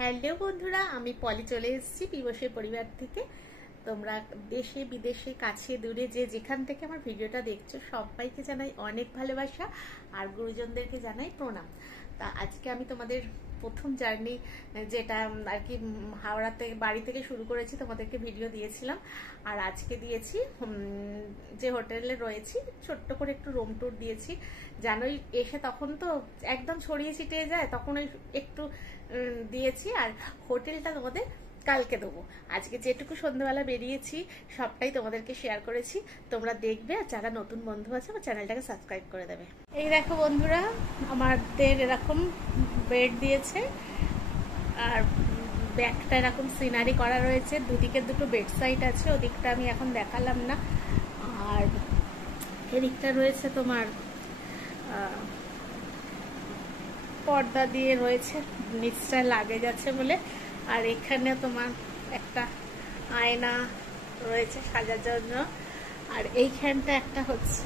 Hello বন্ধুরা, আমি পলি চলে এসেছি পিবসের পরিবার থেকে। তোমরা দেশে বিদেশে কাছে দূরে যে যেখান থেকে আমার ভিডিওটা দেখছো সবাইকে জানাই অনেক ভালোবাসা আর গুরুজনদেরকে জানাই প্রণাম। তা আজকে আমি তোমাদের প্রথম জার্নি যেটা আর কি হাওড়াতে বাড়ি থেকে শুরু করেছি, তোমাদেরকে ভিডিও দিয়েছিলাম। আর আজকে দিয়েছি যে হোটেলে রয়েছি, ছোট্ট করে একটু রুম ট্যুর দিয়েছি। জানোই এসে তখন তো একদম ছড়িয়ে ছিটিয়ে যায়, তখন ওই একটু দিয়েছি। আর হোটেলটা তোমাদের কালকে দেবো। আজকে যেটুকু সন্ধ্যাবেলা বেরিয়েছি সবটাই তোমাদেরকে শেয়ার করেছি, তোমরা দেখবে। আর যারা নতুন বন্ধু আছে আমার চ্যানেলটাকে সাবস্ক্রাইব করে দেবে। এই দেখো বন্ধুরা, আমাদের এরকম বেড দিয়েছে আর ব্যাগটা এরকম সিনারি করা রয়েছে। দুদিকে দুটো বেড সাইড আছে, ওদিকটা আমি এখন দেখালাম না। আর এদিকটা রয়েছে তোমার পর্দা দিয়ে রয়েছে, নিচটা লাগে যাচ্ছে বলে। আর এখানে তোমার একটা আয়না রয়েছে সাজার জন্য। আর এইখানটা একটা হচ্ছে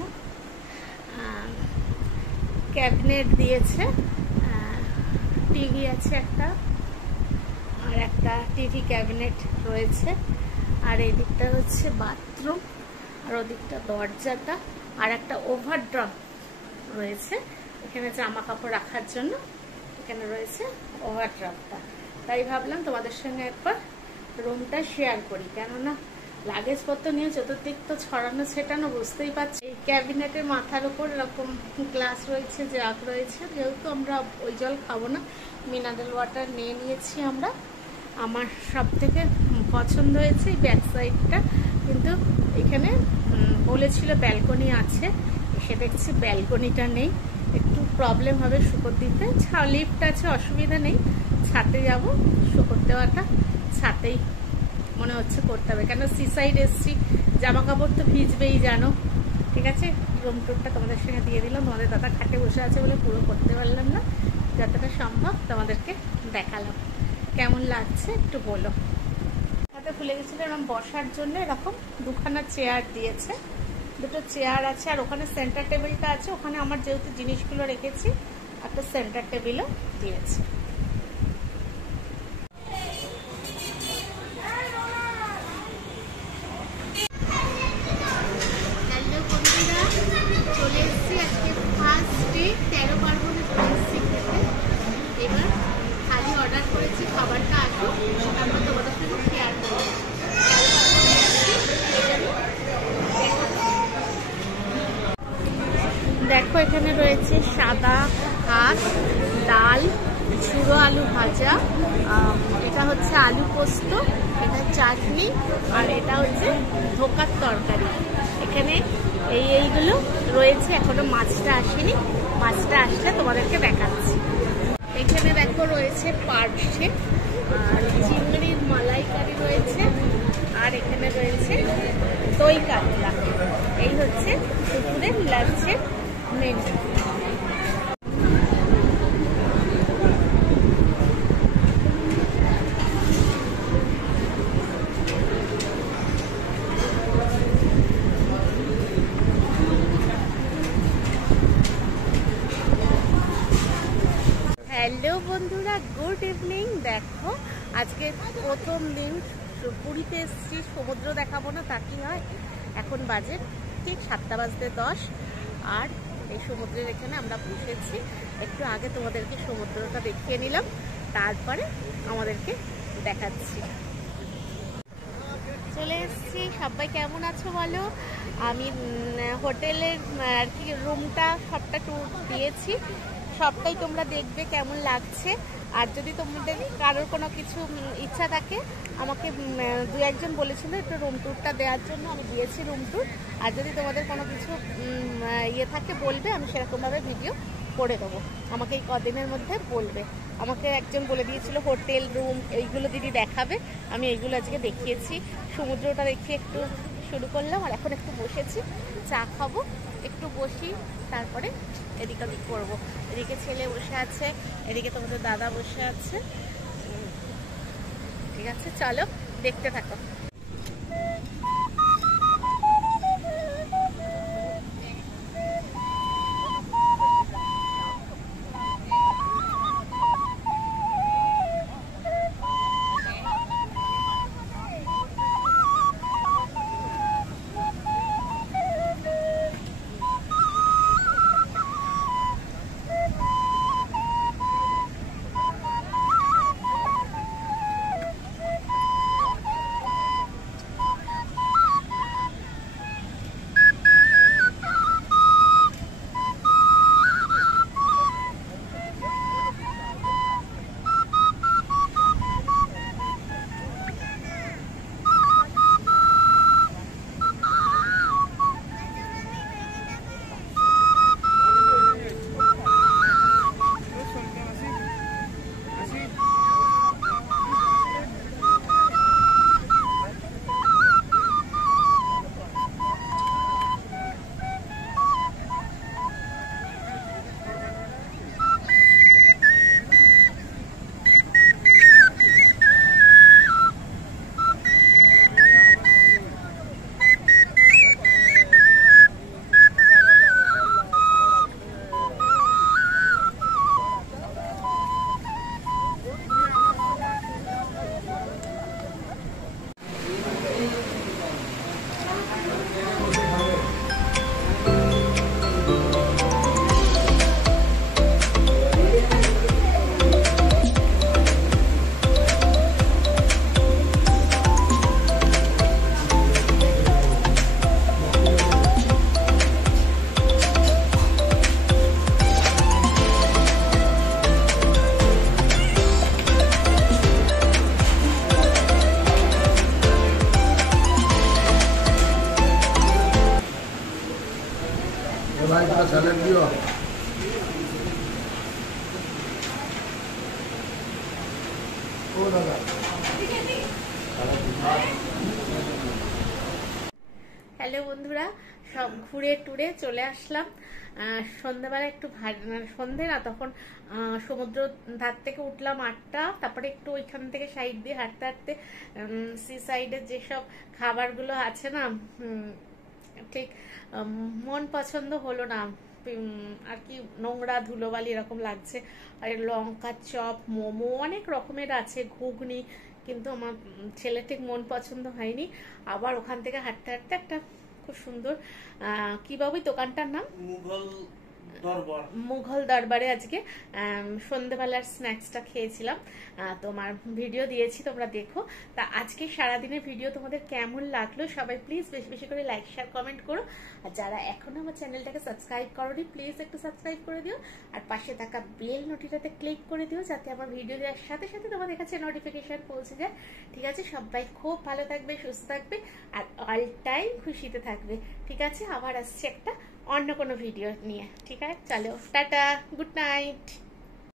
ক্যাবিনেট দিয়েছে, টিভি আছে একটা, আর একটা টিভি ক্যাবিনেট রয়েছে। আর এই দিকটা হচ্ছে বাথরুম, আর ওদিকটা দরজাটা, আর একটা ওভারড্রপ রয়েছে এখানে জামা কাপড় রাখার জন্য। এখানে রয়েছে ওভারড্রপটা। তাই ভাবলাম তোমাদের সঙ্গে একবার রুমটা শেয়ার করি, কেননা লাগেজপত্র নিয়ে চতুর্দিক তো ছড়ানো ছেটানো, বুঝতেই পারছি। এই ক্যাবিনেটের মাথার উপর এরকম গ্লাস রয়েছে, জাগ রয়েছে। যেহেতু আমরা ওই জল খাবো না, মিনারেল ওয়াটার নিয়ে নিয়েছি আমরা। আমার সব থেকে পছন্দ হয়েছে এই ব্যাক সাইডটা, কিন্তু এখানে বলেছিল ব্যালকনি আছে, এসে দেখছি ব্যালকনিটা নেই। একটু প্রবলেম হবে শুকর দিতে। লিফট আছে, অসুবিধা নেই। ছাতে যাব, শুকর দেওয়াটা ছাতেই মনে হচ্ছে করতে হবে, কেন সি সাইড এসছি, জামা কাপড় তো ভিজবেই জানো। ঠিক আছে, রুম টুরটা তোমাদের সঙ্গে দিয়ে দিলাম। তোমাদের দাদা খাটে বসে আছে বলে পুরো করতে পারলাম না, যতটা সম্ভব তোমাদেরকে দেখালাম। কেমন লাগছে একটু বলো। হাতে ভুলে গেছিলো এরকম বসার জন্য এরকম দুখানা চেয়ার দিয়েছে, দুটো চেয়ার আছে। আর ওখানে সেন্টার টেবিলটা আছে, ওখানে আমার যেহেতু জিনিসগুলো রেখেছি একটা সেন্টার টেবিলও দিয়েছে। চলে এসেছি আজকে ফার্স্ট ডে 13 পার্বণে এসেছি খেতে। এবার খালি অর্ডার করেছি, খাবারটা আসুক তারপর তোমাদের সঙ্গে শেয়ার করবো। দেখো এখানে রয়েছে সাদা ভাত, ডাল, ঝুড়ো আলু ভাজা, এটা হচ্ছে আলু পোস্ত, এটা চাটনি, আর এটা হচ্ছে ধোকার তরকারি। এখানে এইগুলো রয়েছে। এখনো মাছটা আসেনি, মাছটা আসলে তোমাদেরকে দেখাচ্ছি। এখানে দেখো রয়েছে পার্শে, আর চিংড়ির মালাইকারি রয়েছে, আর এখানে রয়েছে দই কাতলা। এই হচ্ছে দুপুরের লাঞ্চের মেনু। হ্যালো বন্ধুরা, গুড ইভিনিং। দেখো আজকে প্রথম দিন পুরীতে এসেছি, সমুদ্র দেখাবো না তা কি হয়। এখন বাজে ঠিক 7:10। আর এই সমুদ্রের এখানে আমরা বসেছি। একটু আগে তোমাদেরকে সমুদ্রটা দেখিয়ে নিলাম, তারপরে আমাদেরকে দেখাচ্ছি। চলে এসেছি। সবাই কেমন আছো বলো। আমি হোটেলের আর কি রুমটা সবটা ট্যুর দিয়েছি, সবটাই তোমরা দেখবে কেমন লাগছে। আর যদি তোমাদের কারোর কোনো কিছু ইচ্ছা থাকে, আমাকে দু একজন বলেছিল একটু রুম ট্যুরটা দেওয়ার জন্য, আমি দিয়েছি রুম ট্যুর। আর যদি তোমাদের কোনো কিছু ইয়ে থাকে বলবে, আমি সেরকমভাবে ভিডিও করে দেবো। আমাকে এই কদিনের মধ্যে বলবে। আমাকে একজন বলে দিয়েছিল হোটেল রুম এইগুলো দিদি দেখাবে, আমি এইগুলো আজকে দেখিয়েছি। সমুদ্রটা দেখিয়ে একটু শুরু করলাম। আর এখন একটু বসেছি, চা খাবো, একটু বসি, তারপরে এদিকে ওদিক করবো। এদিকে ছেলে বসে আছে, এদিকে তোমাদের দাদা বসে আছে। ঠিক আছে, চলো দেখতে থাকো। হ্যালো বন্ধুরা, সব ঘুরে টুরে চলে আসলাম। সন্ধ্যাবেলা একটু সন্ধে না, তখন সমুদ্র ধার থেকে উঠলাম 8টা, তারপরে একটু ওইখান থেকে সাইড দিয়ে হাঁটতে হাঁটতে সি সাইডের যেসব খাবারগুলো আছে না, ঠিক মন পছন্দ হলো না আর কি, নোংরা ধুলোবালি এরকম লাগছে। আর লঙ্কা চপ, মোমো অনেক রকমের আছে, ঘুগনি, কিন্তু আমার ছেলে ঠিক মন পছন্দ হয়নি। আবার ওখান থেকে হাঁটতে হাঁটতে একটা খুব সুন্দর কি বাবুই দোকানটার নাম, মুঘল দরবারে আজকে সন্ধ্যেবেলার স্ন্যাক্সটা খেয়েছিলাম। তোমার ভিডিও দিয়েছি, তোমরা দেখো। তা আজকে সারাদিনের ভিডিও তোমাদের কেমন লাগলো সবাই প্লিজ বেশি বেশি করে লাইক শেয়ার কমেন্ট করো। আর যারা এখনো আমার চ্যানেলটাকে সাবস্ক্রাইব করোনি প্লিজ একটু সাবস্ক্রাইব করে দিও, আর পাশে থাকা বেল নোটিটাতে ক্লিক করে দিও, যাতে আমার ভিডিও দেওয়ার সাথে সাথে তোমাদের কাছে নোটিফিকেশন পৌঁছে যায়। ঠিক আছে, সবাই খুব ভালো থাকবে, সুস্থ থাকবে, আর অল টাইম খুশিতে থাকবে। ঠিক আছে, আবার আসছে একটা অন্য কোনো ভিডিও নিয়ে। ঠিক আছে, চলো টাটা, গুড নাইট।